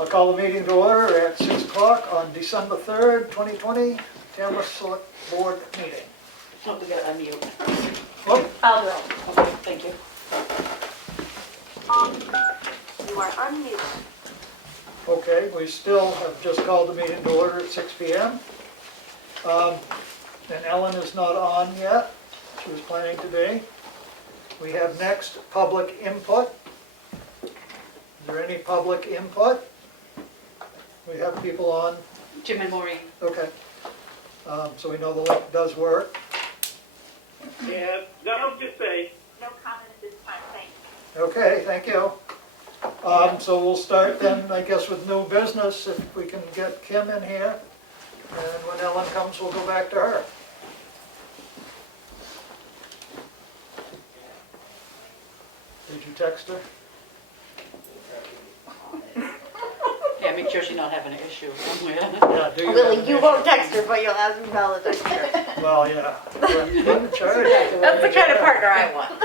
I'll call the meeting to order at 6 o'clock on December 3rd, 2020, Tamworth Select Board meeting. Oh, we gotta unmute. Whoop. I'll do it. Okay, thank you. You are unmuted. Okay, we still have just called the meeting to order at 6 p.m. And Ellen is not on yet. She was planning today. We have next public input. Is there any public input? We have people on. Jim and Maureen. Okay. So we know the link does work. Yeah, that'll just say. No comment at this time, thank you. Okay, thank you. So we'll start then, I guess, with new business, if we can get Kim in here. And when Ellen comes, we'll go back to her. Did you text her? Yeah, make sure she's not having an issue somewhere. Yeah, do you? Lily, you won't text her, but you'll ask me about the text her. Well, yeah. You're in charge. That's the kind of partner I want. I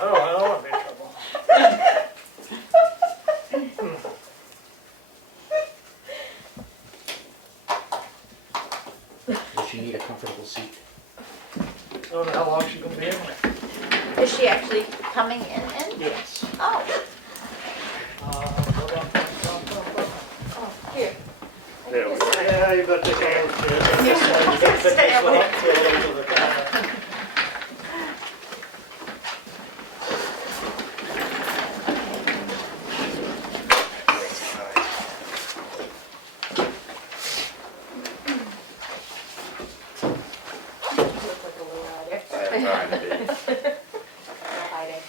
don't want to be in trouble. Does she need a comfortable seat? I don't know how long she's gonna be in there. Is she actually coming in? Yes. Oh, Hold on. oh, here. There we go. Yeah, you better take a look here. This one, you better pick this one up, throw it over the counter. You look like a little rider. I am trying to be. You're hiding.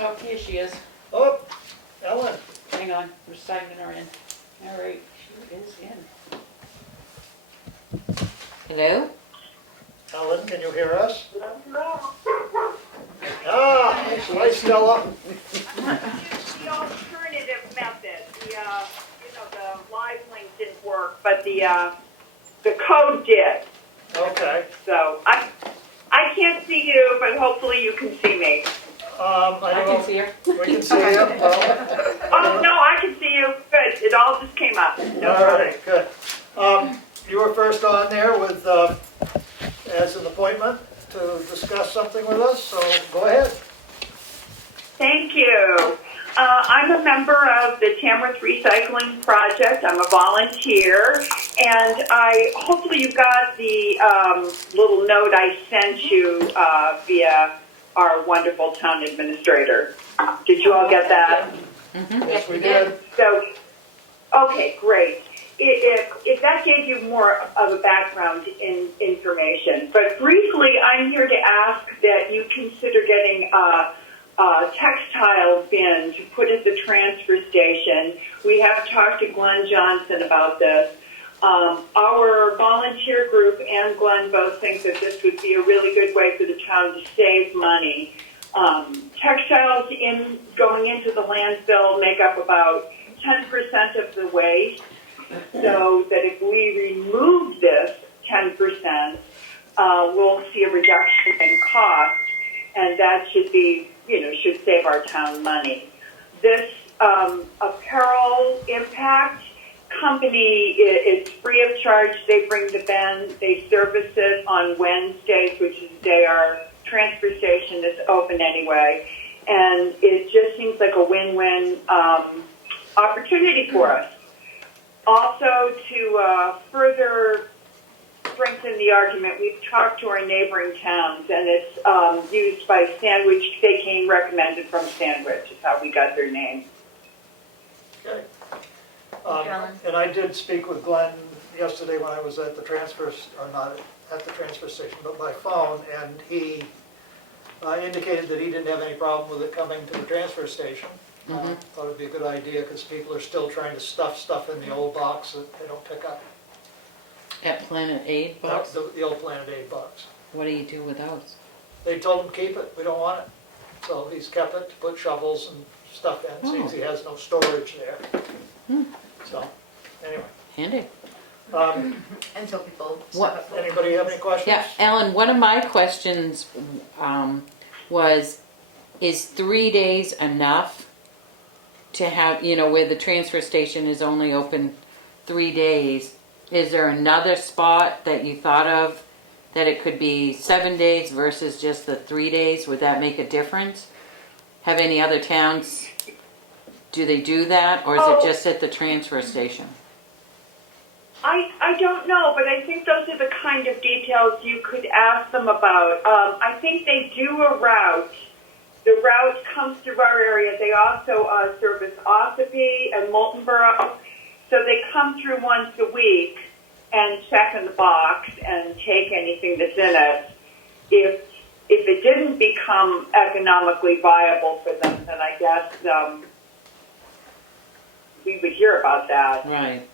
Oh, here she is. Oh, Ellen. Hang on, we're signing her in. All right, she is in. Hello? Ellen, can you hear us? Ah, hi Stella. The alternative method, the live link didn't work, but the code did. Okay. So I can't see you, but hopefully you can see me. I I don't can know. see her. We can see you. Well, Oh, no, I can see you. Good. It all just came up. No all problem. right, good. You were first on there with, as an appointment to discuss something with us, so go ahead. Thank you. I'm a member of the Tamworth Recycling Project. I'm a volunteer, and hopefully you got the little note I sent you via our wonderful town administrator. Did you all get that? Yes, we did. So, okay, great. If that gave you more of a background in information, but briefly, I'm here to ask that you consider getting a textile bin to put at the transfer station. We have talked to Glenn Johnson about this. Our volunteer group and Glenn both think that this would be a really good way for the town to save money. Textiles going into the landfill make up about 10% of the waste, so that if we remove this 10%, we'll see a reduction in cost, and that should save our town money. This apparel impact company, it's free of charge. They bring the bin, they service it on Wednesdays, which is the day our transfer station is open anyway, and it just seems like a win-win opportunity for us. Also, to further strengthen the argument, we've talked to our neighboring towns, and it's used by Sandwich. They came recommended from Sandwich, is how we got their name. Okay. Ellen. And I did speak with Glenn yesterday when I was at the not at the transfer station, but by phone, and he indicated that he didn't have any problem with it coming to the transfer station. Thought it'd be a good idea because people are still trying to stuff stuff in the old box that they don't pick up. At Planet Aid box? The old Planet Aid box. What do you do with those? They told him keep it, we don't want it. So he's kept it to put shovels and stuff in, since he has no storage there. So, anyway. Handy. Until people. What- Anybody have any questions? Yeah, Ellen, one of my questions was, is 3 days enough to have, where the transfer station is only open 3 days, is there another spot that you thought of that it could be 7 days versus just the 3 days? Would that make a difference? Have any other towns, do they do that, or is it just at the transfer station? I don't know, but I think those are the kind of details you could ask them about. I think they do a route. The route comes through our area. They also service Ossipee and Moultonborough. So they come through once a week and check in the box and take anything that's in it. If it didn't become economically viable for them, then I guess we would hear about that. Right.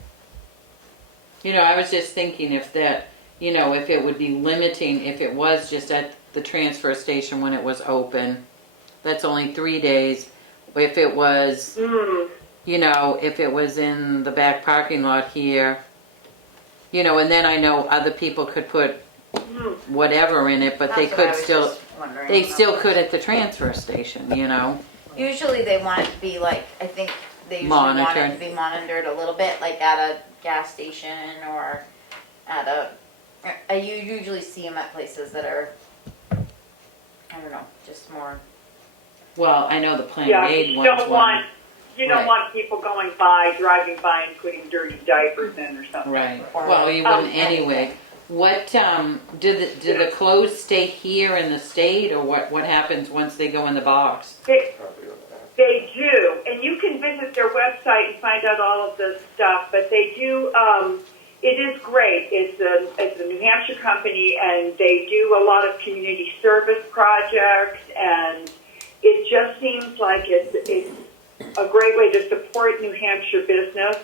I was just thinking if that, if it would be limiting, if it was just at the transfer station when it was open, that's only 3 days. If it was, if it was in the back parking lot here, and then I know other people could put whatever in it, but they That's what I could was still, just wondering they about. still could at the transfer station, Usually they want it to be like, I think they usually want it Monitored. to be monitored a little bit, like at a gas station or you usually see them at places that are, I don't know, just more. Well, I know the Planet Yeah, Aid you one's don't want Right. want people driving by and putting dirty diapers in or something. Right. Or- Well, you wouldn't anyway. What, do the clothes stay here in the state, or what happens once they go in the box? They do, and you can visit their website and find out all of this stuff. But they do. It is great. It's a New Hampshire company, and they do a lot of community service projects, and it just seems like it's a great way to support New Hampshire business.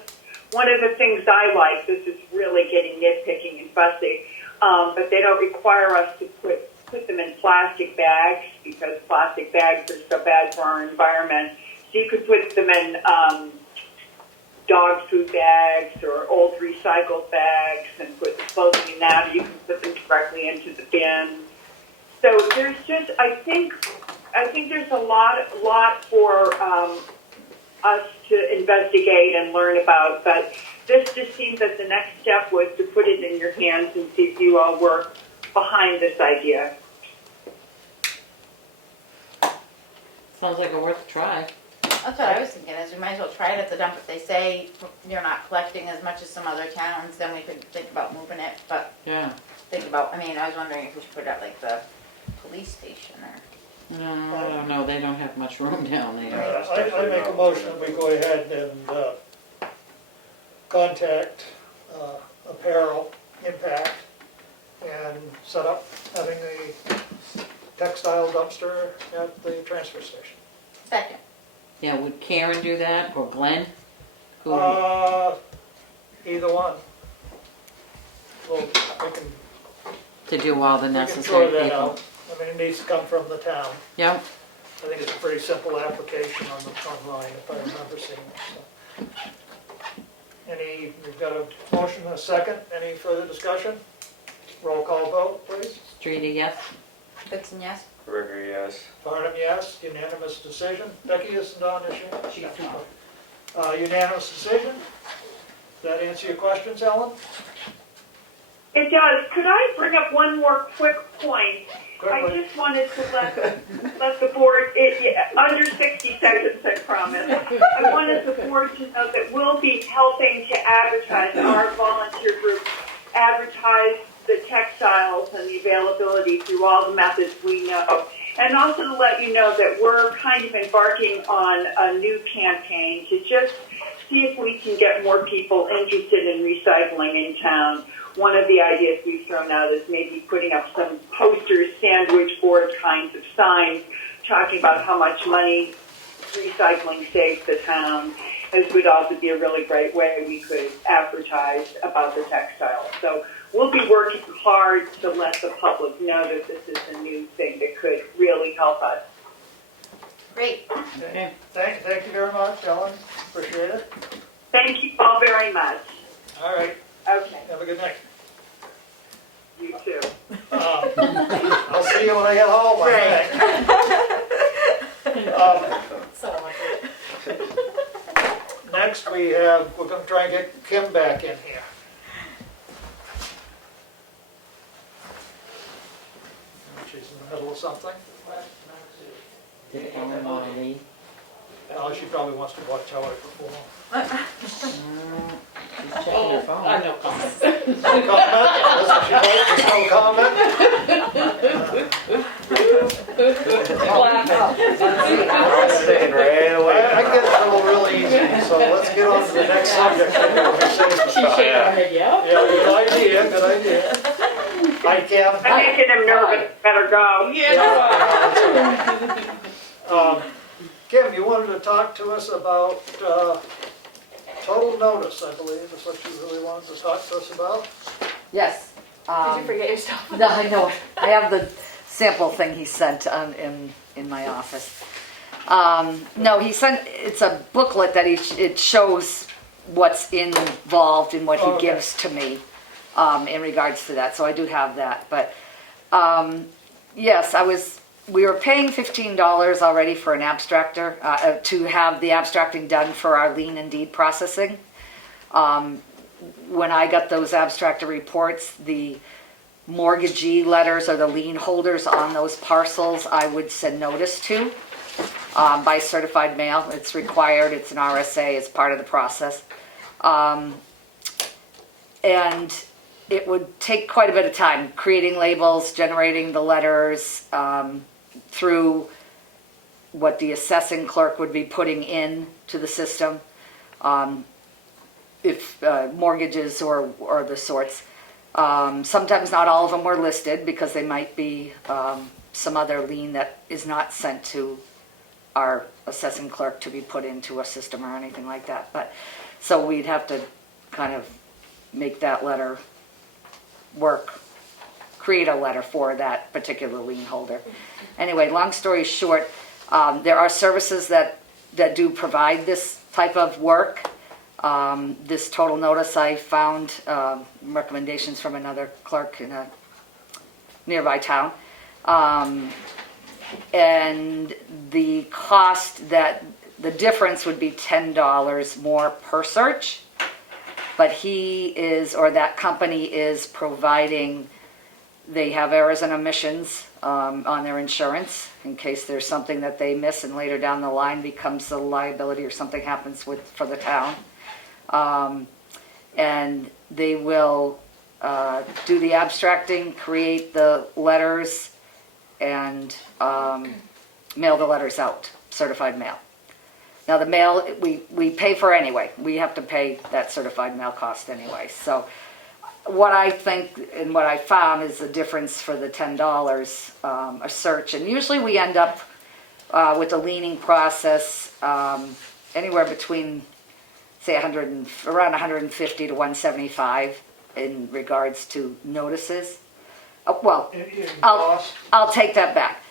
One of the things I like, this is really getting nitpicking and fussy, but they don't require us to put them in plastic bags because plastic bags are so bad for our environment. So you could put them in dog food bags or old recycled bags and put the clothing in that, or you can put them directly into the bin. So there's just, I think there's a lot for us to investigate and learn about, but this just seems that the next step was to put it in your hands and see if you all were behind this idea. Sounds like a worth a try. That's what I was thinking, is we might as well try it at the dump. If they say you're not collecting as much as some other towns, then we could think about moving it, but Yeah. I was wondering if we should put it at like the police station or. No, I don't know. They don't have much room down there. I make a motion that we go ahead and contact Apparel Impact and set up having a textile dumpster at the transfer station. Second. Yeah, would Karen do that, or Glenn? Who? Either one. Well, we can To do all the sort necessary that people. out. I mean, it needs to come from the town. Yep. I think it's a pretty simple application online, if I remember seeing it. So. We've got a motion and a second. Any further discussion? Roll call vote, please. Streety, yes? Dixon, yes? Gregory, yes. Farnham, yes. Unanimous decision. Becky isn't on, is she? She's not. Unanimous decision. Does that answer your questions, Ellen? It does. Could I bring up one more quick point? I Quickly. just wanted to let the board, under 60 seconds, I promise. I wanted the board to know that we'll be helping to advertise, our volunteer group, advertise the textiles and the availability through all the methods we know. And also to let you know that we're kind of embarking on a new campaign to just see if we can get more people interested in recycling in town. One of the ideas we've thrown out is maybe putting up some posters, sandwich board kinds of signs, talking about how much money recycling saves the town. This would also be a really great way we could advertise about the textiles. So we'll be working hard to let the public know that this is a new thing that could really help us. Great. Okay. Thank you very much, Ellen. Appreciate it. Thank you all very much. All right. Okay, Have a good night. you too. I'll see you when I get home, I think. So much. next we're gonna try and get Kim back in here. She's in the middle of something. Did Ellen want to leave? She probably wants to watch how I perform. She's checking her phone. I know comment. No comment? That's what she likes, just no comment? Staying right away. I get in trouble real easy, so let's get on to the next subject. She's shaking her head, yeah. Yeah, good idea, good idea. Hi, Kim. I'm making him nervous, better go. Kim, you wanted to talk to us about total notice, I believe, is what you really wanted to talk to us about? Yes. Did you forget your stuff? No, I know. I have the sample thing he sent in my office. No, he sent, it's a booklet that it shows what's involved in what he Okay. gives to me in regards to that. So I do have that. But yes, we were paying $15 already for an abstractor to have the abstracting done for our lien and deed processing. When I got those abstractor reports, the mortgagee letters or the lien holders on those parcels, I would send notice to by certified mail. It's required, it's an RSA, it's part of the process. And it would take quite a bit of time, creating labels, generating the letters, through what the assessing clerk would be putting in to the system, if mortgages or the sorts. Sometimes not all of them were listed because they might be some other lien that is not sent to our assessing clerk to be put into a system or anything like that. But so we'd have to kind of make that letter work, create a letter for that particular lien holder. Anyway, long story short, there are services that do provide this type of work. This total notice, I found recommendations from another clerk in a nearby town. And the cost the difference would be $10 more per search. But that company is providing, they have errors and omissions on their insurance in case there's something that they miss and later down the line becomes a liability or something happens for the town. And they will do the abstracting, create the letters, and mail the letters out, certified mail. Now the mail, we pay for anyway. We have to pay that certified mail cost anyway. So what I think and what I found is the difference for the $10 a search. And usually we end up with the leaning process anywhere between, say, around 150 to 175 in regards to notices. Well, In cost? I'll take that back.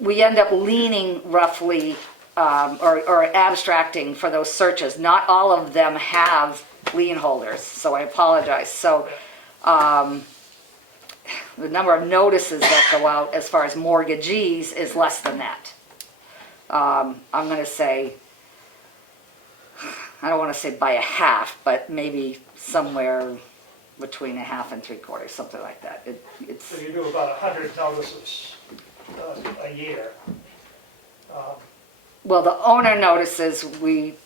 We end up leaning roughly or abstracting for those searches. Not all of them have lien holders, so I apologize. So the number of notices that go out as far as mortgagees is less than that. I'm going to say, I don't want to say by a half, but maybe somewhere between a half and 3/4, something like that. So you do about 100 notices a year. Well, the owner notices we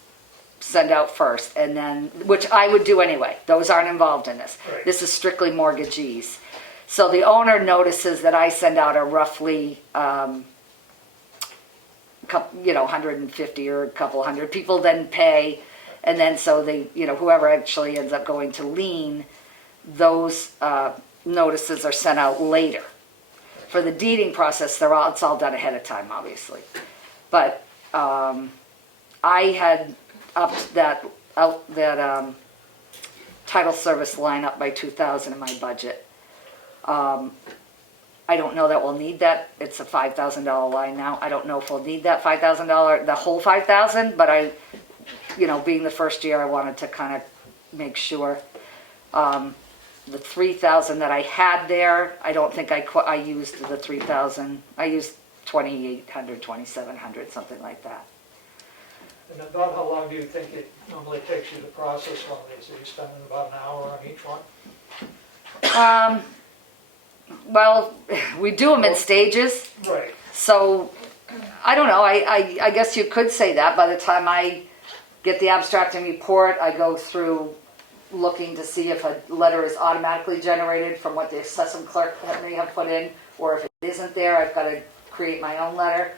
send out first, and then, which I would do anyway. Those aren't involved in this. Right. This is strictly mortgagees. So the owner notices that I send out are roughly, 150 or a couple hundred. People then pay, and then so they, whoever actually ends up going to lien, those notices are sent out later. For the deeding process, it's all done ahead of time, obviously. But I had upped that title service line up by $2,000 in my budget. I don't know that we'll need that. It's a $5,000 line now. I don't know if we'll need that $5,000, the whole $5,000. But being the first year, I wanted to kind of make sure. The $3,000 that I had there, I don't think I used the $3,000. I used $2,800, $2,700, something like that. And about how long do you think it normally takes you to process one of these? Are you spending about an hour on each one? Well, we do them in stages, Right. so I don't know. I guess you could say that. By the time I get the abstract and report, I go through looking to see if a letter is automatically generated from what the assessment clerk may have put in, or if it isn't there, I've got to create my own letter.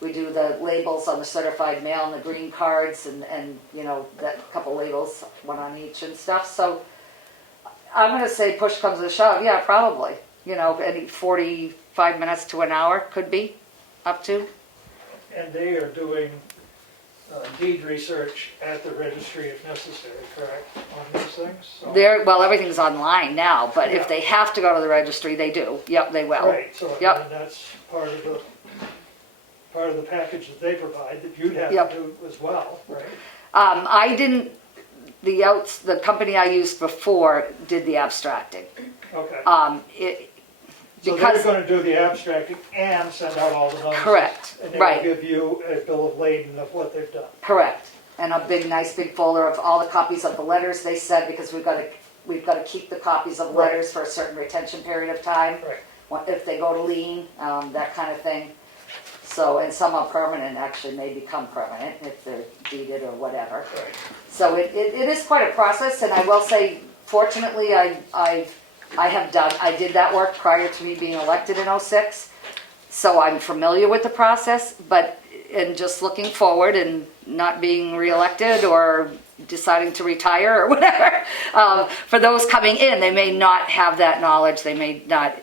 We do the labels on the certified mail and the green cards and you know, that couple labels, one on each and stuff. So I'm going to say push comes to shove. Yeah, probably. You know, any 45 minutes to an hour could be up to. And they are doing deed research at the registry if necessary, correct, on these things? So- Well, everything's online now, but Yeah. if they have to go to the registry, they do. Yep, they will. Right, so Yep. and that's part of the package that they provide that you'd have Yep. to do as well, right? I didn't, the company I used before did the abstracting. Okay. So they're Because, going to do the abstracting and send out all the notices. correct, And they right. will give you a bill of lading of what they've done. Correct. And a nice big folder of all the copies of the letters they sent, because we've got to keep the copies of Right. letters for a certain retention period of time. Right. If they go to lien, that kind of thing. So, and some are permanent, actually may become permanent if they're deeded or whatever. Right. So it is quite a process, and I will say, fortunately, I did that work prior to me being elected in '06. So I'm familiar with the process, but in just looking forward and not being reelected or deciding to retire or whatever, for those coming in, they may not have that knowledge. They may not.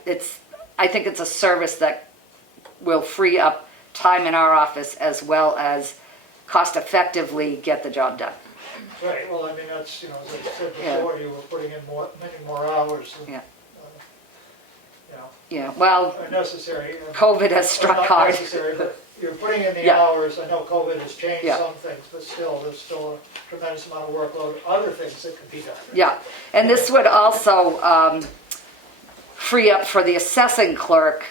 I think it's a service that will free up time in our office as well as cost effectively get the job done. Right, well, I mean, that's, you know, as I said Yeah. before, you were putting in many more hours than, Yeah. you know, Yeah, well, are necessary. COVID has Or struck not hard. necessary, but you're putting in the Yeah. hours. I know COVID has changed Yeah. some things, but still, there's still a tremendous amount of workload, other things that could be done. Yeah, and this would also free up for the assessing clerk,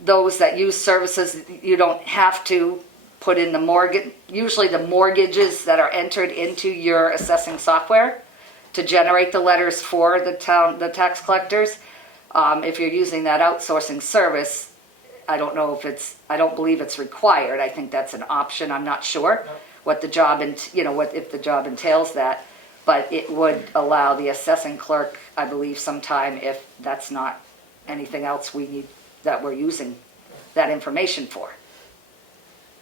those that use services, you don't have to put in the mortgage, usually the mortgages that are entered into your assessing software to generate the letters for the tax collectors. If you're using that outsourcing service, I don't believe it's required. I think that's an option. I'm not sure No. what the job, if the job entails that. But it would allow the assessing clerk, I believe, sometime, if that's not anything else we need, that we're using that information for.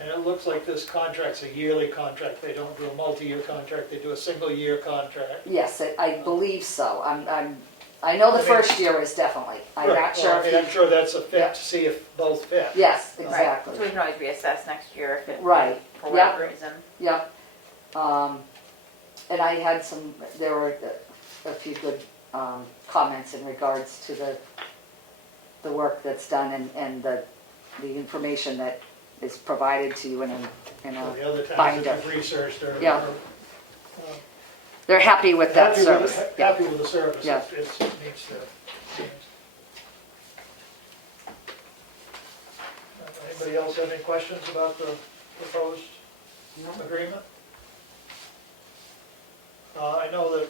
And it looks like this contract's a yearly contract. They don't do a multi-year contract, they do a single-year contract. Yes, I believe so. I know the I mean- first year is definitely. I'm Right. not Well, sure I mean, I'm if sure that's a fit Yeah. to see if both fit. yes, Right, exactly. so we can always reassess next year if it, Right, for whatever reason. yep. And I had there were a few good comments in regards to the work that's done and the information that is provided to you in So the a other towns binder. that you've researched are Yeah. They're happy with that happy service. Yeah. happy with the service. Yeah. It meets the needs. Anybody else have any questions about the proposed agreement? I know that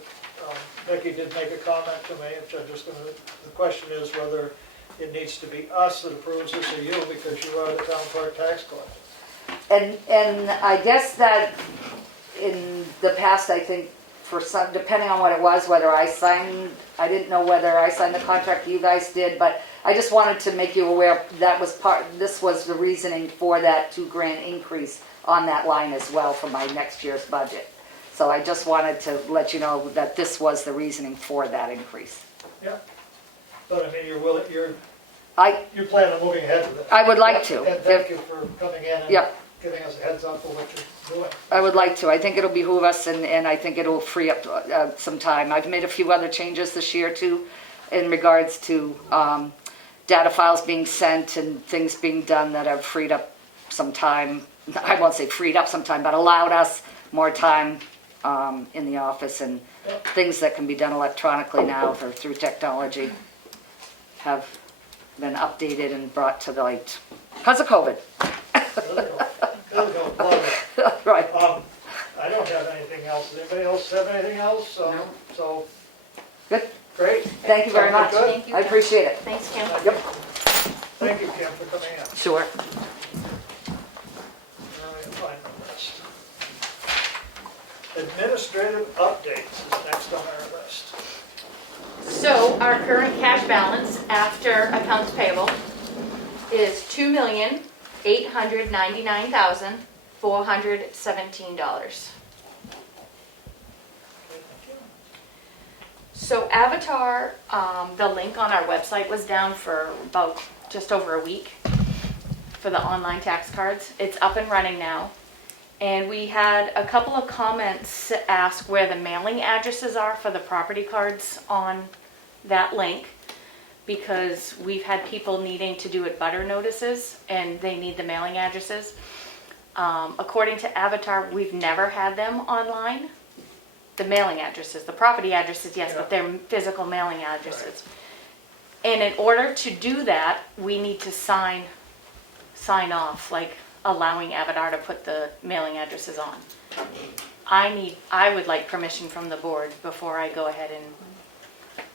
Becky did make a comment to me, which I'm just going to, the question is whether it needs to be us that approves this or you, because you are the town clerk tax collector. And I guess that in the past, I think for some, depending on what it was, whether I didn't know whether I signed the contract, you guys did, but I just wanted to make you aware this was the reasoning for that $2,000 increase on that line as well for my next year's budget. So I just wanted to let you know that this was the reasoning for that increase. Yeah. But I mean, you're willing, you I plan on moving ahead with it. would like to. And thank you for coming in and Yep. giving us a heads up of what you're doing. I would like to. I think it'll behoove us, and I think it'll free up some time. I've made a few other changes this year too, in regards to data files being sent and things being done that have freed up some time. I won't say freed up some time, but allowed us more time in the office, and things that can be done electronically now or through technology have been updated and brought to the light because of COVID. There we go. There we go. Love it. Right. I don't have anything else. Does anybody else have anything else? No. So, Good. great. Thank you very Sounds much. good. Thank you, I Kim. appreciate it. Thanks, Kim. Yep. Thank you, Kim, for coming in. Sure. Now we can find the list. Administrative updates is next on our list. So our current cash balance after accounts payable is $2,899,417. So Avatar, the link on our website was down for about just over a week for the online tax cards. It's up and running now. And we had a couple of comments ask where the mailing addresses are for the property cards on that link, because we've had people needing to do butter notices and they need the mailing addresses. According to Avatar, we've never had them online. The mailing addresses, the property addresses, yes, but they're physical mailing addresses. And in order to do that, we need to sign off, like allowing Avatar to put the mailing addresses on. I would like permission from the board before I go ahead and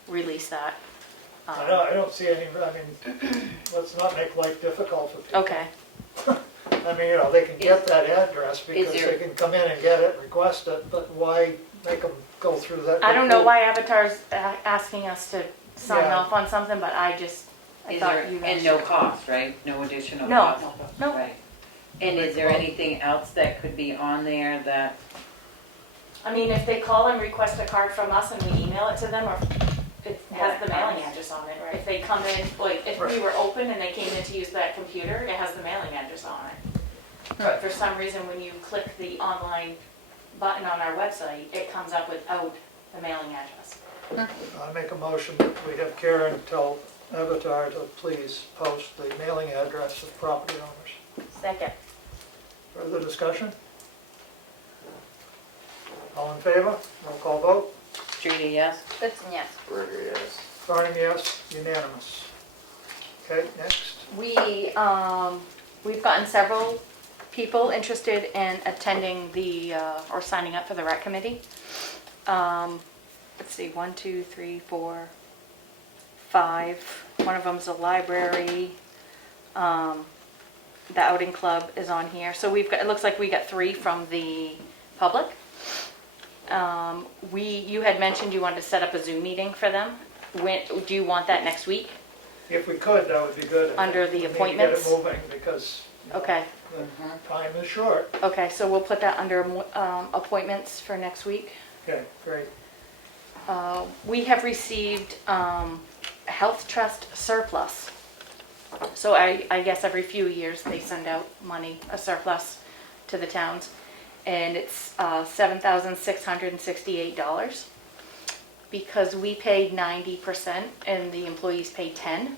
release that. I don't see any, I mean, let's not make life difficult for people. Okay, I mean, you know, they can get that address because there- they can come in and get it, request it, but why make them go through that? I don't know why Avatar's asking us to sign Yeah. off on something, but I thought you guys. And no cost, right? No additional No, cost? no. Right. And is there anything else that could be on there that, I mean, if they call and request a card from us and we email it to them, or it has the mailing address on it. If they come in, like, if we were open and they came in to use that computer, it has the mailing address on it. But for some reason, when you click the online button on our website, it comes up without the mailing address. I make a motion that we have Karen tell Avatar to please post the mailing address of property owners. Second. Further discussion? All in favor? Roll call vote. Judy, yes? Goodson, yes. Ritter, yes. Cronin, yes. Unanimous. Okay, next. We've gotten several people interested in attending or signing up for the rec committee. Let's see, 1, 2, 3, 4, 5. One of them's a library. The outing club is on here. So it looks like we got 3 from the public. You had mentioned you wanted to set up a Zoom meeting for them. Do you want that next week? If we could, that would be good. Under the appointments? We need to get it moving because Okay. the time is short. Okay, so we'll put that under appointments for next week. Okay, great. We have received health trust surplus. So I guess every few years they send out money, a surplus to the towns. And it's $7,668 because we paid 90% and the employees paid 10.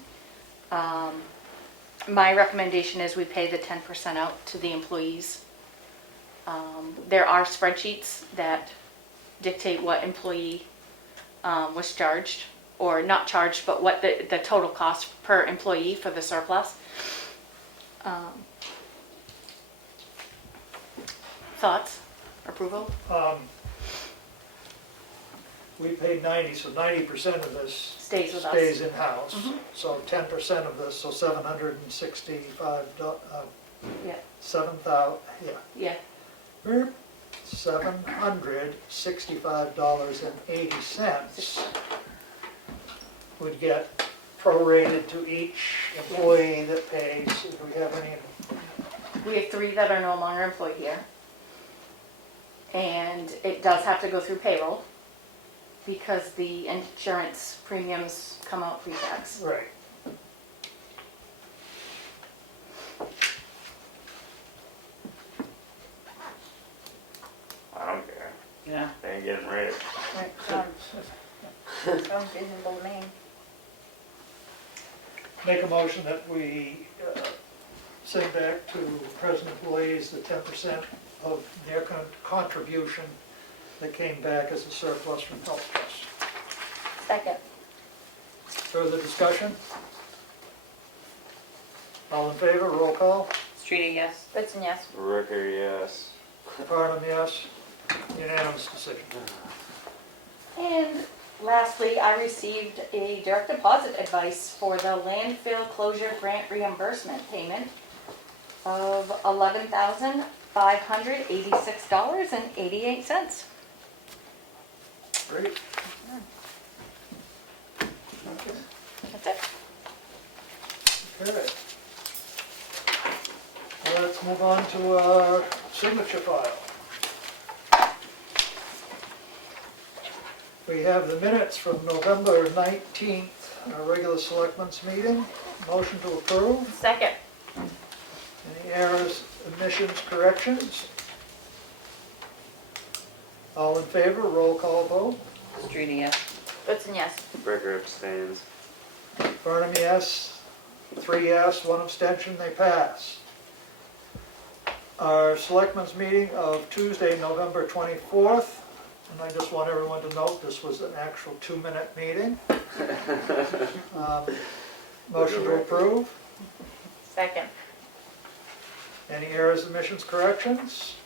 My recommendation is we pay the 10% out to the employees. There are spreadsheets that dictate what employee was charged, or not charged, but what the total cost per employee for the surplus. Thoughts? Approval? We paid 90, so 90% of this Stays with us. stays in-house. So 10% of this, so $765, Yeah. 7,000, Yeah. $765.80 would get prorated to each employee that pays. Do we have any? We have 3 that are no longer employed here. And it does have to go through payroll because the insurance premiums come out pre-tax. Right. I don't care. Yeah. They ain't getting rich. Sounds reasonable to me. Make a motion that we send back to present employees the 10% of their contribution that came back as a surplus from health trust. Second. Further discussion? All in favor, roll call? Streeter, yes? Goodson, yes. Ritter, yes. Farnum, yes. Unanimous decision. And lastly, I received a direct deposit advice for the landfill closure grant reimbursement payment of $11,586.88. Great. That's it. Okay. Let's move on to our signature file. We have the minutes from November 19th, our regular selectmen's meeting. Motion to approve. Second. Any errors, omissions, corrections? All in favor, roll call vote. Streety, yes. Goodson, yes. Berger abstains. Farnum, yes. 3 yes, 1 abstention, they pass. Our selectmen's meeting of Tuesday, November 24th, and I just want everyone to note this was an actual 2-minute meeting. Motion to approve. Second. Any errors, omissions, corrections?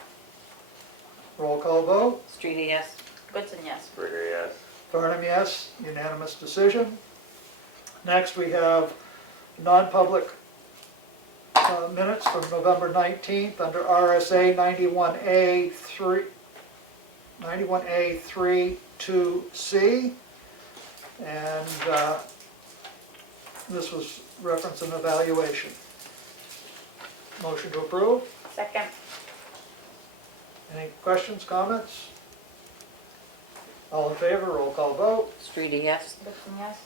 Roll call vote. Streety, yes. Goodson, yes. Berger, yes. Farnum, yes. Unanimous decision. Next, we have non-public minutes from November 19th under RSA 91A 32C. And this was reference and evaluation. Motion to approve. Second. Any questions, comments? All in favor, roll call vote. Streety, yes. Goodson, yes.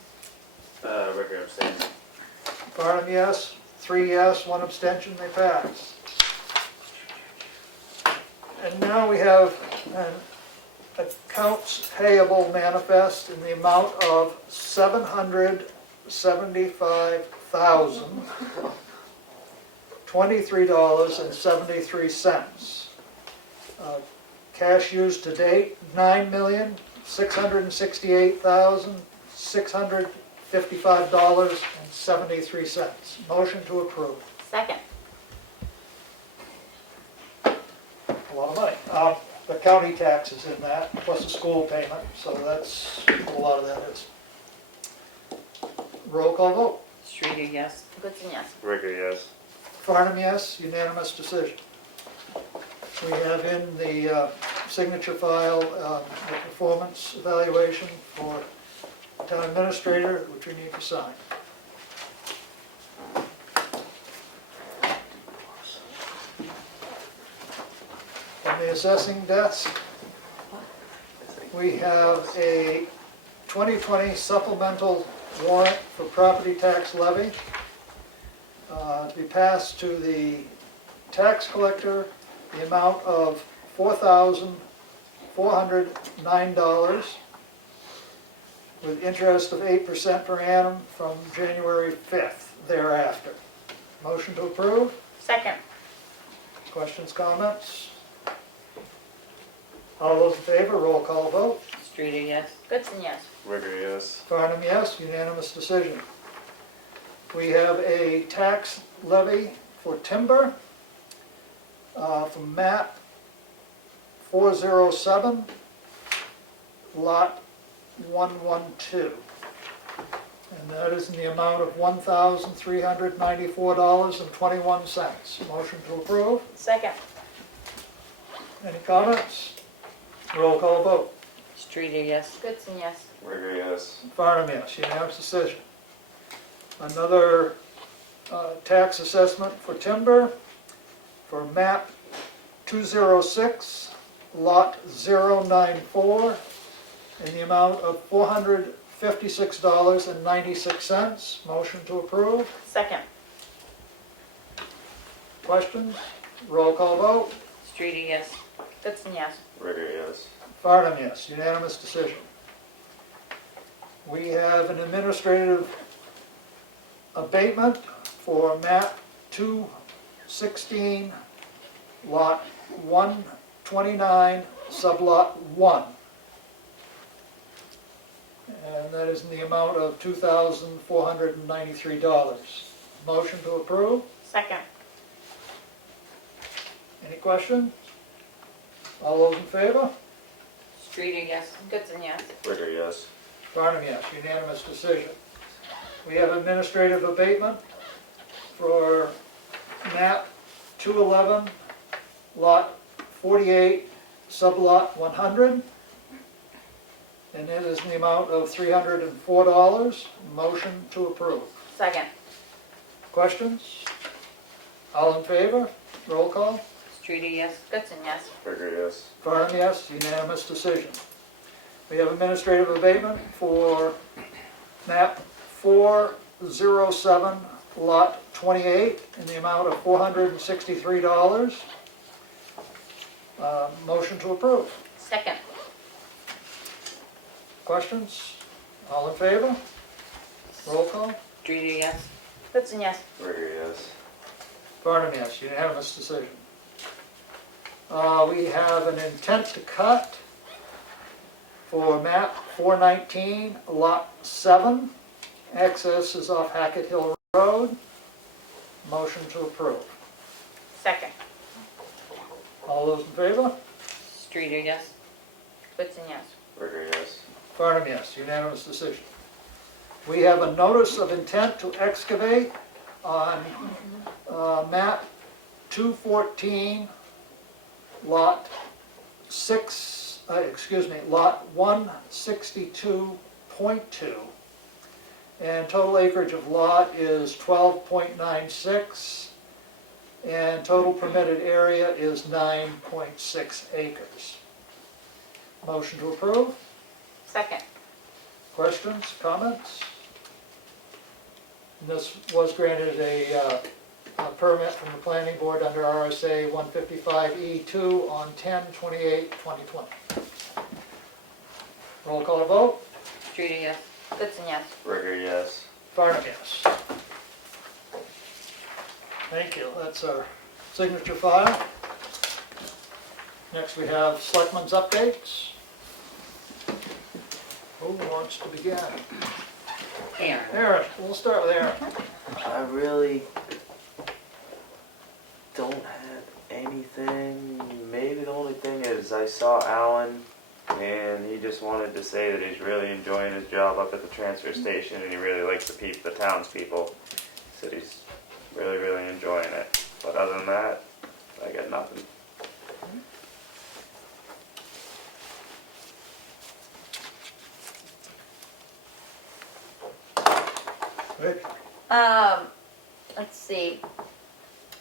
Berger abstains. Farnum, yes. 3 yes, 1 abstention, they pass. And now we have an accounts payable manifest in the amount of $775,023.73. Cash used to date, $9,668,655.73. Motion to approve. Second. A lot of money. The county tax is in that, plus the school payment, so that's, a lot of that is. Roll call vote. Streety, yes. Goodson, yes. Berger, yes. Farnum, yes. Unanimous decision. We have in the signature file the performance evaluation for town administrator, which we need to sign. On the assessing desk, we have a 2020 supplemental warrant for property tax levy to be passed to the tax collector, the amount of $4,409 with interest of 8% per annum from January 5th thereafter. Motion to approve? Second. Questions, comments? All those in favor, roll call vote. Streety, yes. Goodson, yes. Berger, yes. Farnum, yes, unanimous decision. We have a tax levy for timber from map 407, lot 112. And that is in the amount of $1,394.21. Motion to approve. Second. Any comments? Roll call vote. Streety, yes. Goodson, yes. Berger, yes. Farnum, yes, unanimous decision. Another tax assessment for timber for map 206, lot 094, in the amount of $456.96. Motion to approve. Second. Questions? Roll call vote. Streety, yes. Goodson, yes. Berger, yes. Farnum, yes, unanimous decision. We have an administrative abatement for map 216, lot 129, sublot 1. And that is in the amount of $2,493. Motion to approve. Second. Any questions? All those in favor? Streeter, yes. Goodson, yes. Ritter, yes. Barnum, yes, unanimous decision. We have administrative abatement for map 211, lot 48, sublot 100. And it is in the amount of $304. Motion to approve. Second. Questions? All in favor? Roll call. Streeter, yes. Goodson, yes. Ritter, yes. Barnum, yes, unanimous decision. We have administrative abatement for map 407, lot 28, in the amount of $463. Motion to approve. Second. Questions? All in favor? Roll call. Streeter, yes. Goodson, yes. Ritter, yes. Barnum, yes, unanimous decision. We have an intent to cut for map 419, lot 7. Access is off Hackett Hill Road. Motion to approve. Second. All those in favor? Streeter, yes. Goodson, yes. Ritter, yes. Barnum, yes, unanimous decision. We have a notice of intent to excavate on map 214, lot 162.2. And total acreage of lot is 12.96. And total permitted area is 9.6 acres. Motion to approve. Second. Questions, comments? And this was granted a permit from the planning board under RSA 155E2 on 10/28/2020. Roll call vote. Streeter, yes. Goodson, yes. Ritter, yes. Barnum, yes. Thank you. That's our signature file. Next we have Selectmen's updates. Who wants to begin? Aaron. Aaron, we'll start with Aaron. I really don't have anything. Maybe the only thing is I saw Alan and he just wanted to say that he's really enjoying his job up at the transfer station and he really likes the townspeople. He said he's really, really enjoying it. But other than that, I got nothing. Rich? Let's see.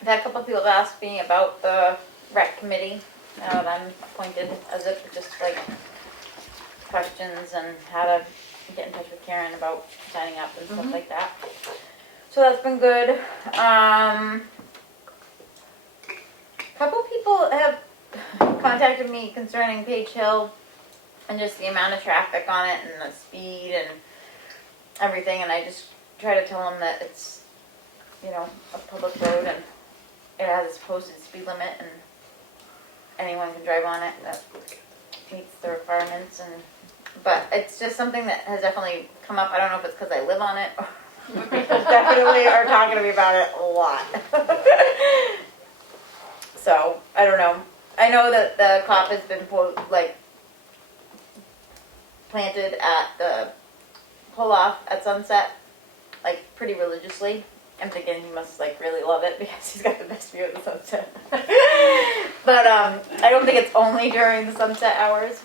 I've had a couple of people have asked me about the rec committee, now that I'm appointed as it, just like questions and how to get in touch with Karen about signing up and stuff like that. So that's been good. Couple people have contacted me concerning Page Hill and just the amount of traffic on it and the speed and everything, and I just try to tell them that it's, you know, a public road and it has its posted speed limit and anyone can drive on it that meets the requirements. And but it's just something that has definitely come up. I don't know if it's because I live on it or people definitely are talking to me about it a lot. So I don't know. I know that the cop has been planted at the pull-off at Sunset, like pretty religiously. I'm thinking he must like really love it because he's got the best view of the sunset. But I don't think it's only during the sunset hours.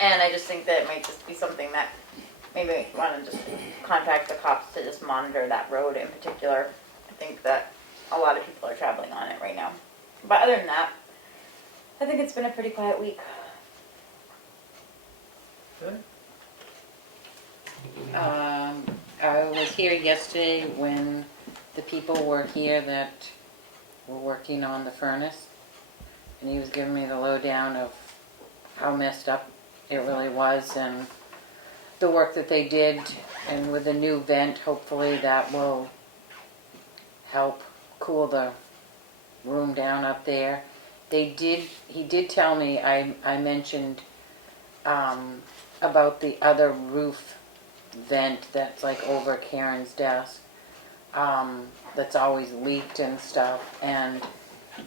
And I just think that it might just be something that maybe we want to just contact the cops to just monitor that road in particular. I think that a lot of people are traveling on it right now. But other than that, I think it's been a pretty quiet week. Okay. I was here yesterday when the people were here that were working on the furnace, and he was giving me the lowdown of how messed up it really was and the work that they did, and with the new vent, hopefully that will help cool the room down up there. He did tell me, I mentioned about the other roof vent that's like over Karen's desk, that's always leaked and stuff, and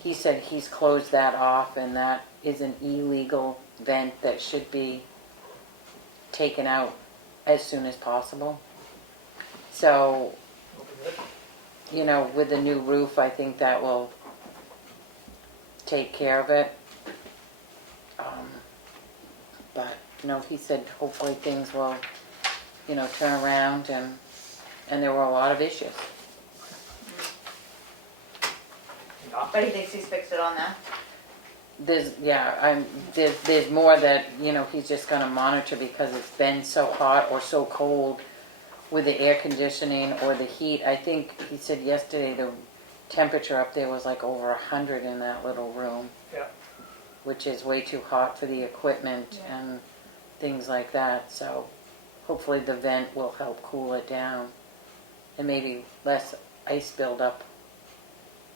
he said he's closed that off and that is an illegal vent that should be taken out as soon as possible. So, you know, with the new roof, I think that will take care of it. But, you know, he said hopefully things will, you know, turn around, and there were a lot of issues. But he thinks he's fixed it on that. There's more that, you know, he's just gonna monitor because it's been so hot or so cold with the air conditioning or the heat. I think he said yesterday the temperature up there was like over 100 in that little room. Yeah. Which is way too hot for the equipment and things like that. So hopefully the vent will help cool it down and maybe less ice buildup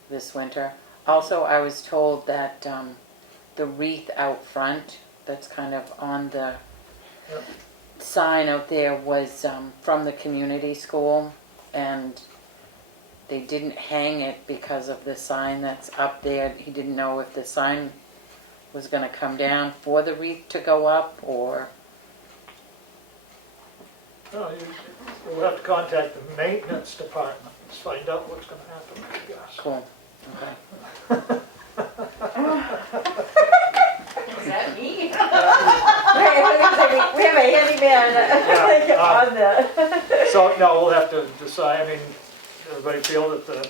this winter. Also, I was told that the wreath out front that's kind of on the sign out there was from the community school, and they didn't hang it because of the sign that's up there. He didn't know if the sign was going to come down for the wreath to go up, or... No, you'll have to contact the maintenance department, find out what's gonna happen, I guess. Cool. Okay. Is that me? We have a handyman Yeah, on the. So, no, we'll have to decide, I mean, everybody feel that the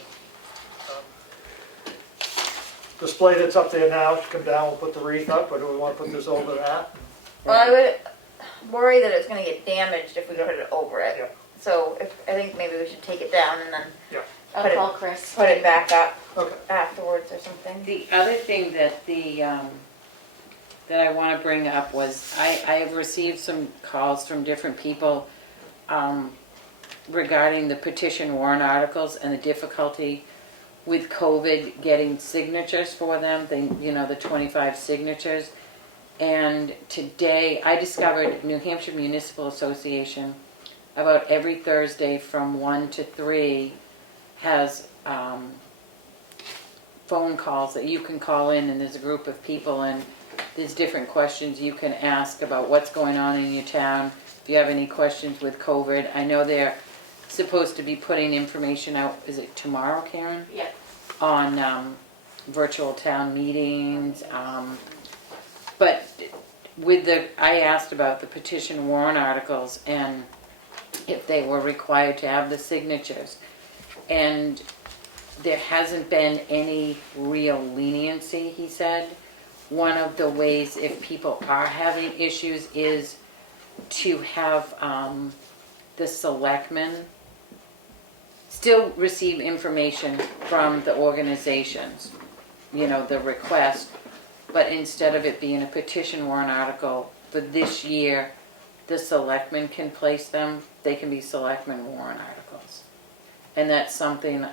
display that's up there now should come down, we'll put the wreath up, or do we want to put this over that? Well, I would worry that it's gonna get damaged if we Yeah. put it over it. Yeah. So I think maybe we should take it down and then I'll Put it- call Chris. put it back up Okay. afterwards or something. The other thing that that I want to bring up was I have received some calls from different people regarding the petition warrant articles and the difficulty with COVID getting signatures for them. The 25 signatures. And today I discovered New Hampshire Municipal Association about every Thursday from 1 to 3 has phone calls that you can call in, and there's a group of people, and there's different questions you can ask about what's going on in your town. If you have any questions with COVID, I know they're supposed to be putting information out, is it tomorrow, Karen? Yeah. On virtual town meetings, but I asked about the petition warrant articles and if they were required to have the signatures. And there hasn't been any real leniency, he said. One of the ways, if people are having issues, is to have the selectmen still receive information from the organizations, the request, but instead of it being a petition warrant article for this year, the selectmen can place them. They can be selectmen warrant articles. And that's something...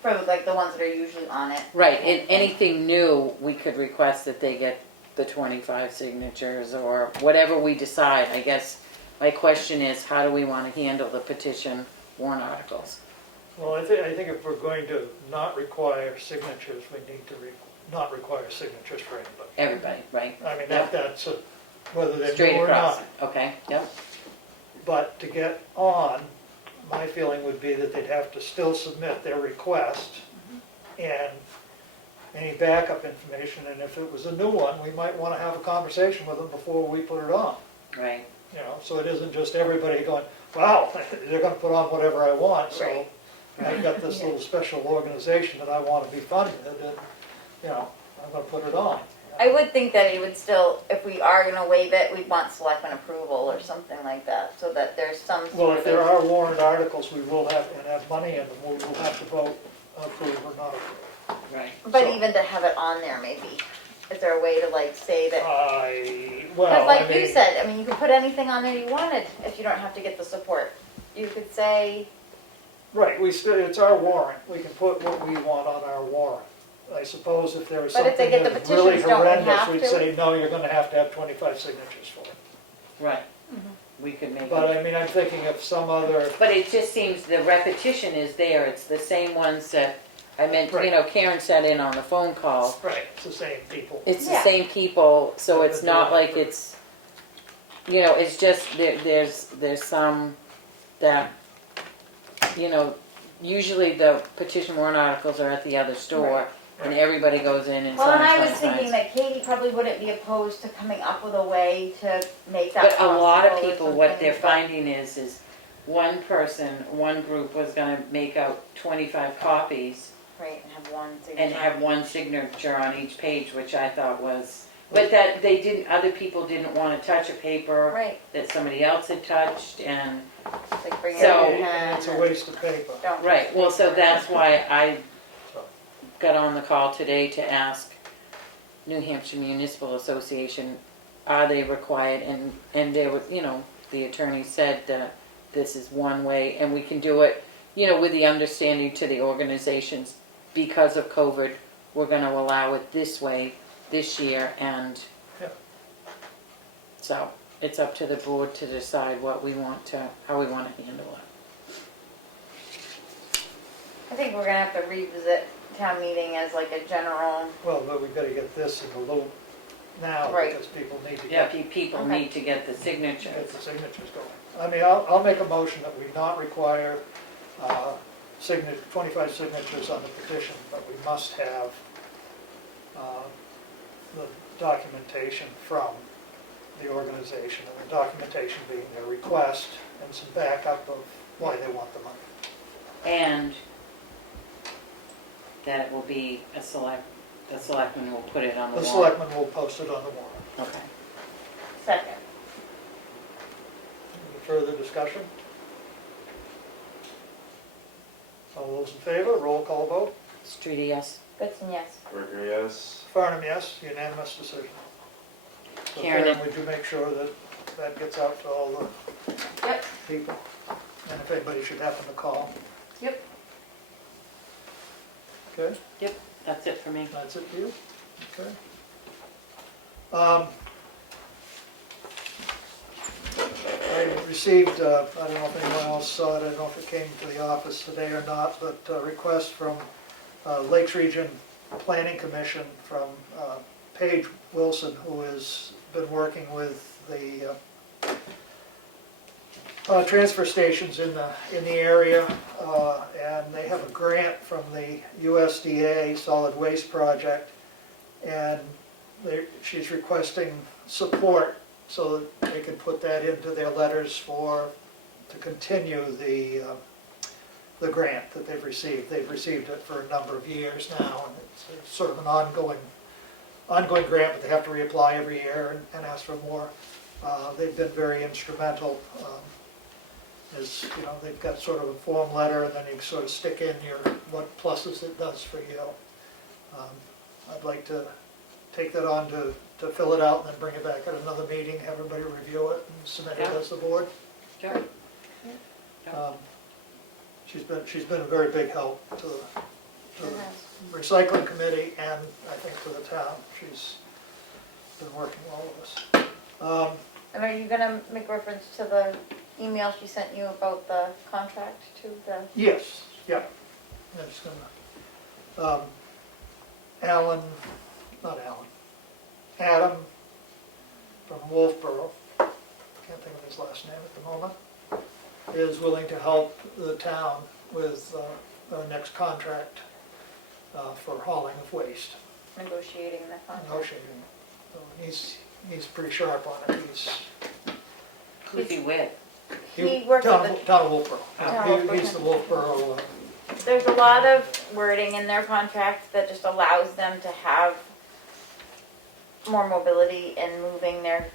For like the ones that are usually on it. Right, and anything new, we could request that they get the 25 signatures or whatever we decide. I guess my question is, how do we want to handle the petition warrant articles? Well, I think if we're going to not require signatures, we need to not require signatures for anybody. Everybody, right? I mean, Yep. that's whether they're Straight new or across. not. Okay, yep. But to get on, my feeling would be that they'd have to still submit their request and any backup information, and if it was a new one, we might want to have a conversation with them before we put it on. Right. So it isn't just everybody going, wow, they're going to put on whatever I want, so Right. I've got this little special organization that I want to be funded, and, I'm going to put it on. I would think that it would still, if we are gonna waive it, we'd want selectmen approval or something like that, so that there's some Well, sort if there of. are warrant articles, we will have, and have money in them, we will have to vote approve or not approve. Right. But so- even to have it on there, maybe, is there a way to like say that? Well, Because like I you mean, said, you could put anything on there you wanted, if you don't have to get the support. You could say, right, it's our warrant, we can put what we want on our warrant. I suppose if there was But if they something get the that's really petitions, don't we horrendous, have we'd to? say, no, you're gonna have to have 25 signatures for it. Right. We could make But it. I mean, I'm thinking of some other, But it just seems the repetition is there. It's the same ones that I meant, Right. you know, Karen sat in on the phone call. Right, it's the same people. It's the Yeah. same people, so They've it's been not doing it like for- it's, you know, it's just, there's some that, you know, usually the petition warrant articles are at the other store, and Right. everybody goes in and Well, and I signs. was thinking that Katie probably wouldn't be opposed to coming up with a way to make that But a possible. lot of or people, what something, they're but- finding is one person, one group was gonna make out 25 copies Right, and have one signature. and have one signature on each page, which I thought was, but that they didn't, other people didn't wanna touch a paper Right, that somebody else had touched, and, it's like bring So- in a And it's a pen waste of paper. and don't. right, well, so that's why I So, got on the call today to ask New Hampshire Municipal Association, are they required? And there was, you know, the attorney said that this is one way, and we can do it, you know, with the understanding to the organizations, because of COVID, we're gonna allow it this way this year, and Yeah. so it's up to the board to decide what we want to, how we wanna handle it. I think we're gonna have to revisit town meeting as like a general, well, but we've gotta get this in the loop now, Right. because people need to Yeah, get people Okay. need to get the get signatures. the signatures going. I mean, I'll make a motion that we not require, 25 signatures on the petition, but we must have, the documentation from the organization, and the documentation being their request and some backup of why they want the money. And that it will be the selectmen will put it on the The warrant. selectmen will post it on the warrant. Okay. second. Any further discussion? All those in favor, roll call vote. Streety, yes. Goodson, yes. Burger, yes. Farnham, yes, unanimous decision. So Karen. would you make sure that that gets out to all the Yep. people? And if anybody should happen to call. Yep. Okay, That's it for me. that's it for you? Okay. I received, I don't know if anyone else saw it, I don't know if it came to the office today or not, but a request from Lakes Region Planning Commission from Paige Wilson, who has been working with the transfer stations in the area, and they have a grant from the USDA Solid Waste Project, and she's requesting support so that they can put that into their letters to continue the grant that they've received. They've received it for a number of years now, and it's sort of an ongoing grant, but they have to reapply every year and ask for more. They've been very instrumental. As you know, they've got sort of a form letter, and then you sort of stick in what pluses it does for you. I'd like to take that on to fill it out and then bring it back at another meeting, have everybody review it and submit it Yeah. as the board. Sure. She's been a very big help to the recycling committee and I think to the town. She's been working well with us. And are you gonna make reference to the email she sent you about the contract to the, Yes, yeah. I'm just gonna, Adam from Wolfboro, can't think of his last name at the moment, is willing to help the town with the next contract for hauling of waste, negotiating the contract? negotiating. So he's pretty sharp on it. Who's he with? He works Town with of Wolfboro. Town of He's the Wolfboro, There's a lot of wording in their contract that just allows them to have more mobility in moving their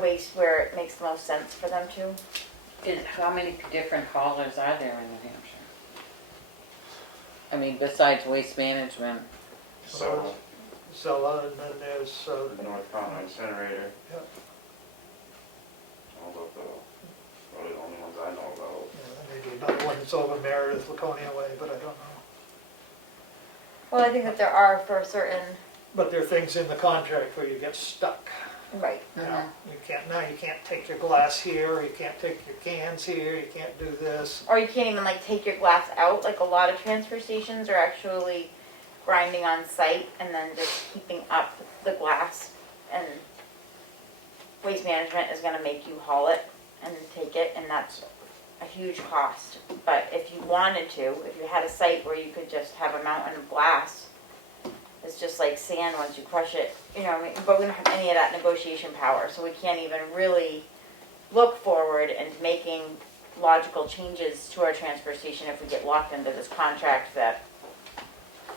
waste where it makes the most sense for them to. How many different haulers are there in New Hampshire? I mean, besides Waste Management. So, Zella, and then there's, the North Common Incinerator. Yep. All of the, probably the only ones I know about. maybe another one that's over Meredith, Laconia Way, but I don't know. Well, I think that there are for certain, But there are things in the contract where you get stuck. Right. You know, you can't take your glass here, you can't take your cans here, you can't do this. Or you can't even like take your glass out, like a lot of transfer stations are actually grinding on site and then just keeping up the glass. And Waste Management is gonna make you haul it and take it, and that's a huge cost. But if you wanted to, if you had a site where you could just have a mountain of glass, it's just like sand once you crush it, you know, but we don't have any of that negotiation power, so we can't even really look forward and making logical changes to our transfer station if we get locked into this contract that,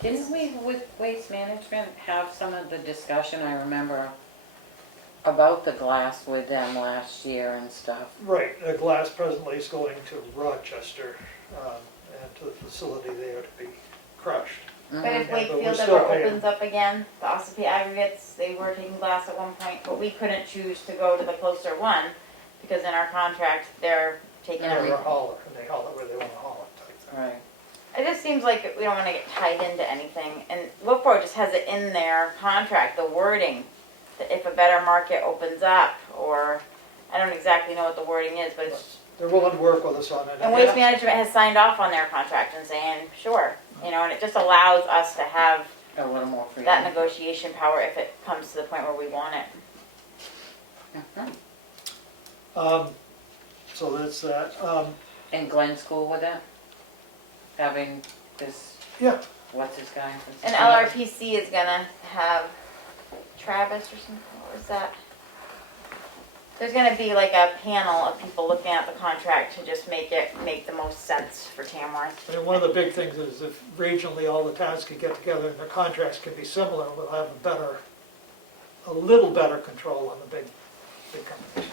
Didn't we, with Waste Management, have some of the discussion, I remember, about the glass with them last year and stuff? Right, the glass presently is going to Rochester, and to the facility there to be crushed. but if but we're Wakefield still ever paying. opens up again, the Ossipee aggregates, they were taking glass at one point, but we couldn't choose to go to the closer one, because in our contract, they're taking They're a everything. hauler, and they haul it where they want to haul it type thing. Right. It just seems like we don't wanna get tied into anything, and Wilkboro just has it in their contract, the wording, that if a better market opens up, or, I don't exactly know what the wording is, but it's, They're willing to work with us on it. and Waste Management has signed off on their contract and saying, sure, you know, and it just allows us to have A little more freedom. that negotiation power if it comes to the point where we want it. Mhm. So that's that. And Glenn's cool with that? Having this, Yeah, what's his guy? And LRPC is gonna have Travis or something, what was that? There's gonna be like a panel of people looking at the contract to just make it make the most sense for Tamworth. and one of the big things is if regionally all the towns could get together and their contracts could be similar, we'll have a little better control on the big companies.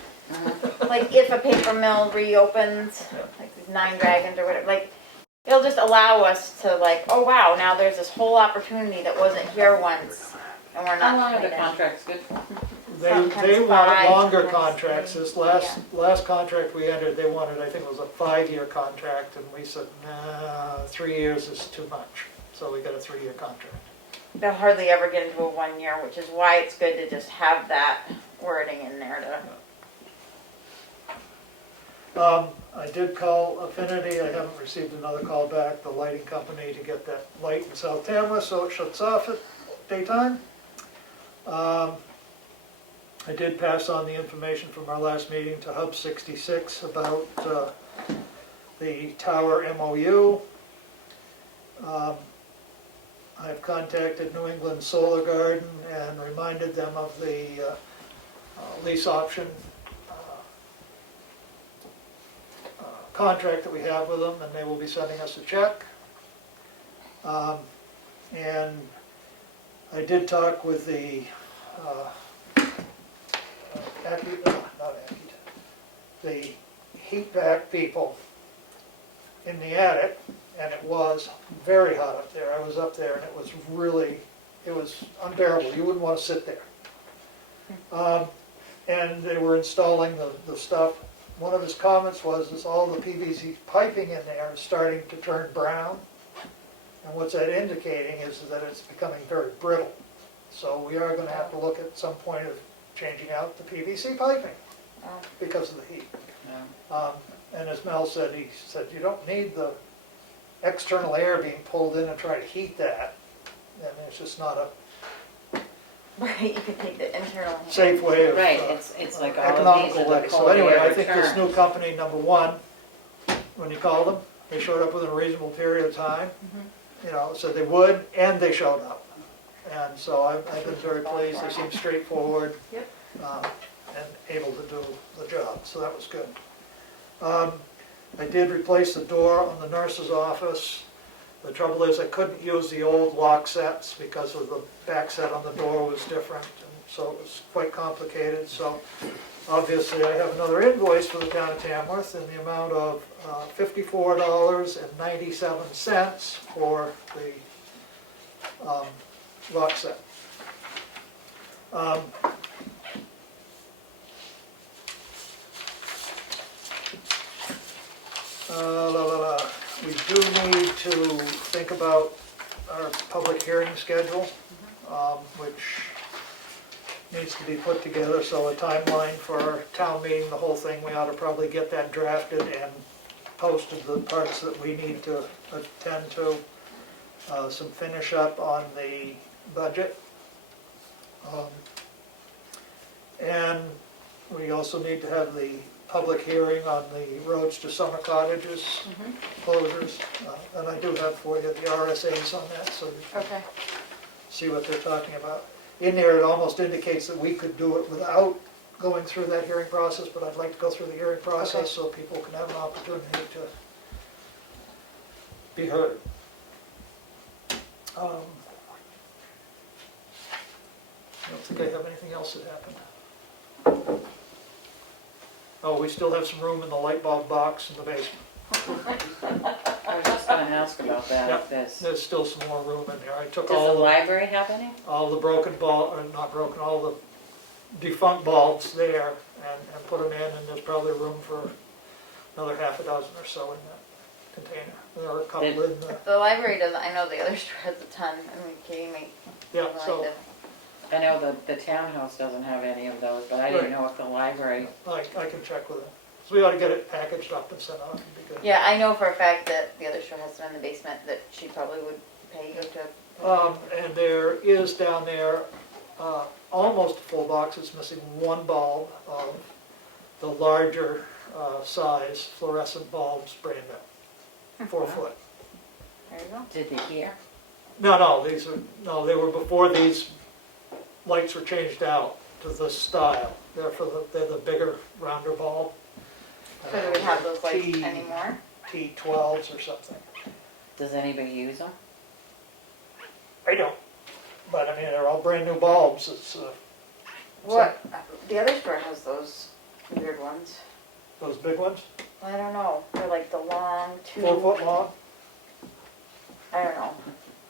Like if a paper mill reopens, like these 9 Dragons or whatever, like it'll just allow us to like, oh wow, now there's this whole opportunity that wasn't here once, and we're not. How long are the tied in. contracts good for? They Sometimes wanted 5, longer sometimes contracts. 3. This last contract we entered, they wanted, I think it was a 5-year contract, and we said, nah, 3 years is too much. So we got a 3-year contract. They'll hardly ever get into a 1 year, which is why it's good to just have that wording in there to. I did call Affinity, I haven't received another call back, the lighting company, to get that light in South Tamworth so it shuts off at daytime. I did pass on the information from our last meeting to Hub 66 about the tower MOU. I've contacted New England Solar Garden and reminded them of the lease option contract that we have with them, and they will be sending us a check. And I did talk with the the heat vac people in the attic, and it was very hot up there. I was up there and it was unbearable. You wouldn't want to sit there. And they were installing the stuff. One of his comments was all the PVC piping in there is starting to turn brown. And what's that indicating is that it's becoming very brittle. So we are going to have to look at some point of changing out the PVC piping because of the heat. And as Mel said, he said, you don't need the external air being pulled in and try to heat that. And it's just not a Right, you could take the internal. safe way of Right, it's like all of these economical are way. the So cold anyway, air I think this returns. new company, number one, when you called them, they showed up within a reasonable period of time. You know, said they would, and they showed up. And so I've been very pleased. They seem straightforward. Yep. And able to do the job, so that was good. I did replace the door on the nurse's office. The trouble is I couldn't use the old lock sets because of the back set on the door was different, and so it was quite complicated. So obviously I have another invoice for the town of Tamworth in the amount of $54.97 for the lock set. We do need to think about our public hearing schedule, which needs to be put together, so a timeline for our town meeting, the whole thing, we ought to probably get that drafted and posted, the parts that we need to attend to. Some finish up on the budget. And we also need to have the public hearing on the roads to summer cottages closures. And I do have for you the RSAs on that, so you can Okay. see what they're talking about. In there, it almost indicates that we could do it without going through that hearing process, but I'd like to go through the hearing process so people can have an opportunity to be heard. I don't think I have anything else that happened. Oh, we still have some room in the light bulb box in the basement. I was just gonna ask about that, Yep. if there's, There's still some more room in there. I took does the all the library have any? not broken, all the defunct bulbs there and put them in, and there's probably room for another half a dozen or so in that container. There are a couple in the, The library doesn't, I know the other store has a ton, I mean, kidding me. yeah, so I know the townhouse doesn't have any of those, but I didn't Right. know if the library, I can check with them. So we ought to get it packaged up and sent out, it'd be good. Yeah, I know for a fact that the other store has some in the basement that she probably would pay you to. And there is down there, almost a full box, it's missing one bulb of the larger size fluorescent bulbs, brand new, 4 foot. There you go. did they hear? No, they were before these lights were changed out to this style. They're the bigger, rounder bulb. So do we have those lights T- anymore? T12s or something. Does anybody use them? I don't, but I mean, they're all brand new bulbs. It's, What, the other store has those weird ones. those big ones, I don't know, they're like the long 4 foot long. I don't know.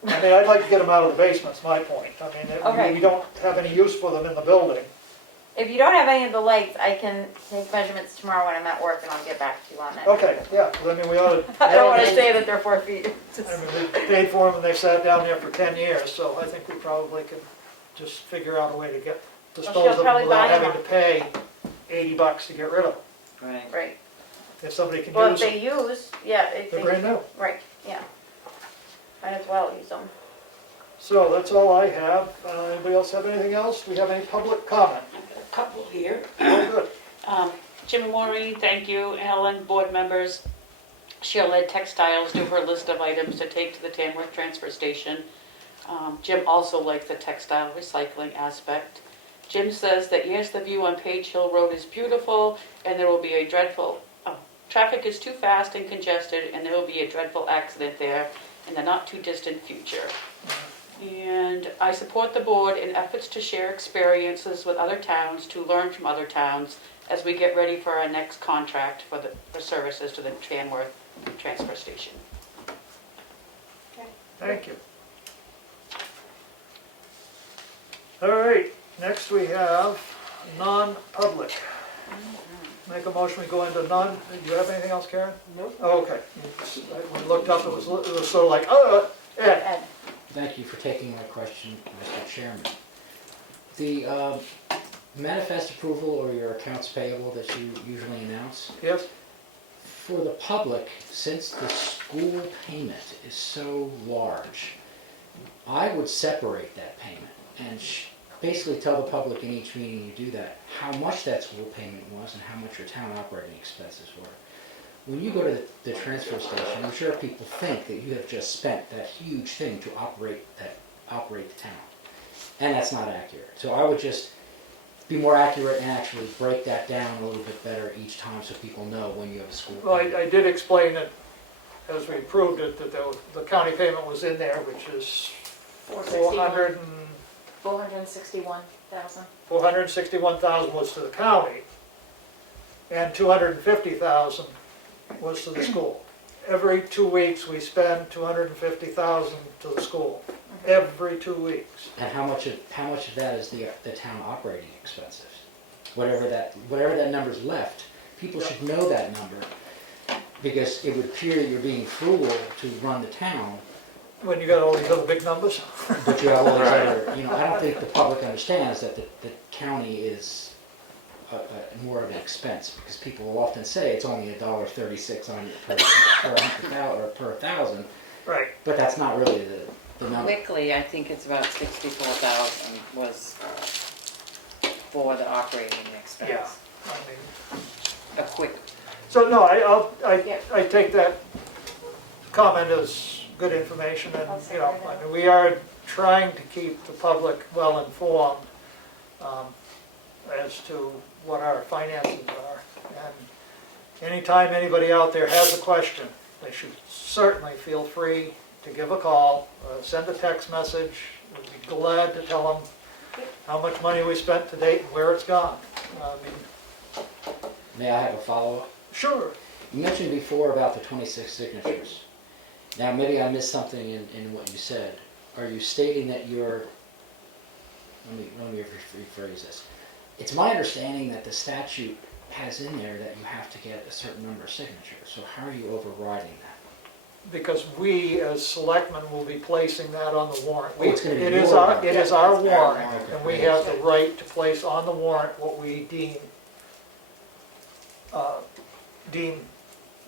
I mean, I'd like to get them out of the basement's my point. I mean, Okay. we don't have any use for them in the building. If you don't have any of the lights, I can take measurements tomorrow when I'm at work and I'll get back to you on that. Okay, yeah, 'cause I mean, we ought to. I don't wanna say that they're 4 feet. I mean, they paid for them and they sat down there for 10 years, so I think we probably could just figure out a way to dispose of them probably without buy them having to pay $80 to get rid of them. Right. Right, If somebody can well, if use they them, use, yeah, if they're they, brand new. right, yeah. Might as well use them. So that's all I have. Anybody else have anything else? Do we have any public comment? A couple here. Oh, good. Jim and Maureen, thank you. Ellen, board members. She'll let Textiles do her list of items to take to the Tamworth transfer station. Jim also likes the textile recycling aspect. Jim says that yes, the view on Page Hill Road is beautiful and there will be a traffic is too fast and congested and there will be a dreadful accident there in the not too distant future. And I support the board in efforts to share experiences with other towns, to learn from other towns as we get ready for our next contract for services to the Tamworth transfer station. Thank you. All right, next we have non-public. Make a motion, we go into non, do you have anything else, Karen? Nope. Oh, okay. When I looked up, it was sort of like, Ed. Ed, Thank you for taking my question, Mr. Chairman. The manifest approval or your accounts payable that you usually announce, Yes? for the public, since the school payment is so large, I would separate that payment and basically tell the public in each meeting you do that, how much that school payment was and how much your town operating expenses were. When you go to the transfer station, I'm sure people think that you have just spent that huge thing to operate the town. And that's not accurate. So I would just be more accurate and actually break that down a little bit better each time so people know when you have a school Well, payment. I did explain it, as we approved it, that the county payment was in there, which is 461,000. 461,000 was to the county, and 250,000 was to the school. Every 2 weeks, we spend 250,000 to the school, every 2 weeks. And how much of that is the town operating expenses? Whatever that number's left, people should know that number, because it would appear you're being frugal to run the town when you got all these other big numbers. But you have all these other, I don't think the public understands that the county is more of an expense, because people will often say it's only $1.36 on your per 100,000 or per 1,000, Right. but that's not really the number. Quickly, I think it's about 64,000 was for the operating expense. Yeah, I mean, A quick, so no, I take that comment as good information, and, I mean, we are trying to keep the public well informed as to what our finances are. And anytime anybody out there has a question, they should certainly feel free to give a call, send a text message. We'd be glad to tell them how much money we spent to date and where it's gone. I mean, May I have a follow-up? sure. You mentioned before about the 26 signatures. Now, maybe I missed something in what you said. Are you stating that you're, let me rephrase this. It's my understanding that the statute has in there that you have to get a certain number of signatures. So how are you overriding that? Because we, as selectmen, will be placing that on the warrant. Oh, it's gonna be It your is warrant. it is our It's our warrant, warrant. and we have the right to place on the warrant what we deem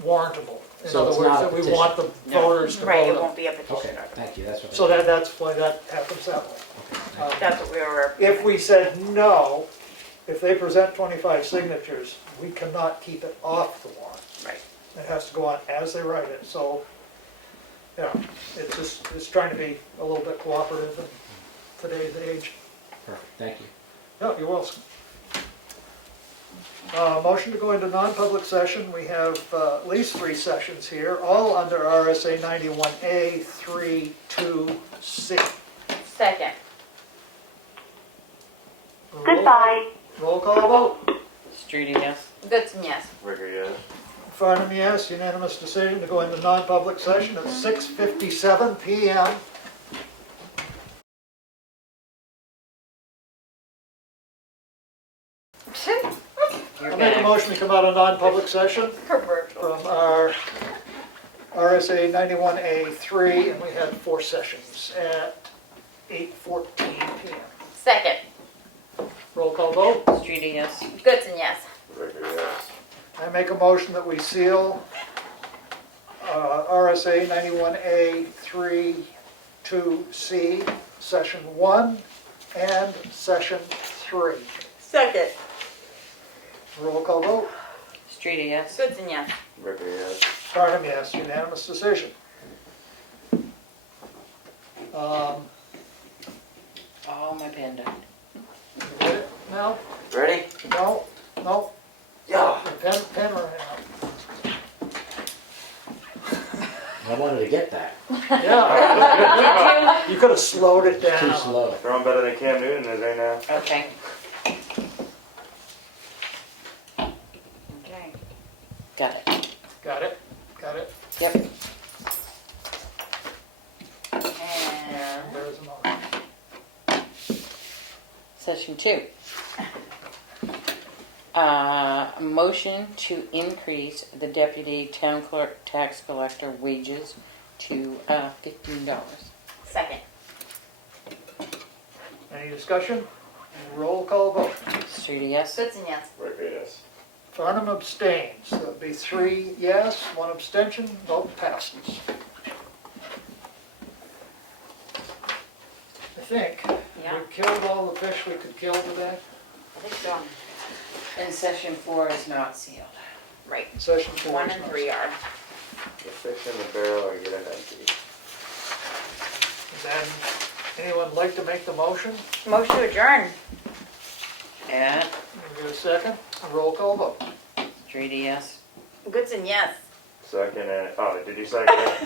warrantable. In So other it's words, not a that we petition. want the voters to Right, it vote on. won't be a Okay, petition. thank you, that's what. So that's why that happens that way. Okay, thank you. That's what we were. If we said no, if they present 25 signatures, we cannot keep it off the warrant. Right. It has to go on as they write it, so, it's trying to be a little bit cooperative in today's age. Perfect, thank you. No, you're welcome. Motion to go into non-public session, we have at least 3 sessions here, all under RSA 91A 3(2)(c). Second. Roll call vote. Streety, yes? Goodson, yes. Ricker, yes. Farnum, yes, unanimous decision to go into non-public session at 6:57 PM. You're I'll make a back. motion to come out of non-public session Commercial. from our RSA 91A3, and we had 4 sessions at 8:14 PM. Second. Roll call vote. Streety, yes? Goodson, yes. Ricker, yes. I make a motion that we seal RSA 91A 3(2)(c), Session 1 and Session 3. Second. Roll call vote. Streety, yes? Goodson, yes. Ricker, yes. Farnum, yes, unanimous decision. Oh, my pen died. You get it now? Ready? No, no, Yeah. the pen ran out. I wanted to get that, Yeah, you could have slowed it too down. slow. Throwing better than Cam Newton is right now. Okay. Okay. Got it. Got it? Got it? Yep. And there's a motion. Session 2. Motion to increase the deputy town clerk tax collector wages to $15. Second. Any discussion? Roll call vote. Streety, yes? Goodson, yes. Ricker, yes. Farnum abstains, so it'd be 3 yes, 1 abstention, vote passes. I think Yeah. we killed all the fish we could kill today. I think so. And session 4 is not sealed. Right. Session 4. 1 and 3 are. The fish in the barrel or get it empty. Then, anyone like to make the motion? Motion to adjourn. Yeah. Give a second, roll call vote. Streety, yes? Goodson, yes. Second and, oh, did you second it?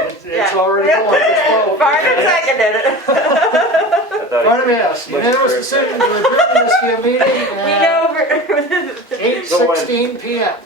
It's Yeah. already going, just vote. Farnum seconded it. I thought Farnum, you- yes, Much unanimous appreciated. decision to adjourn this meeting We at know. 8:16 PM.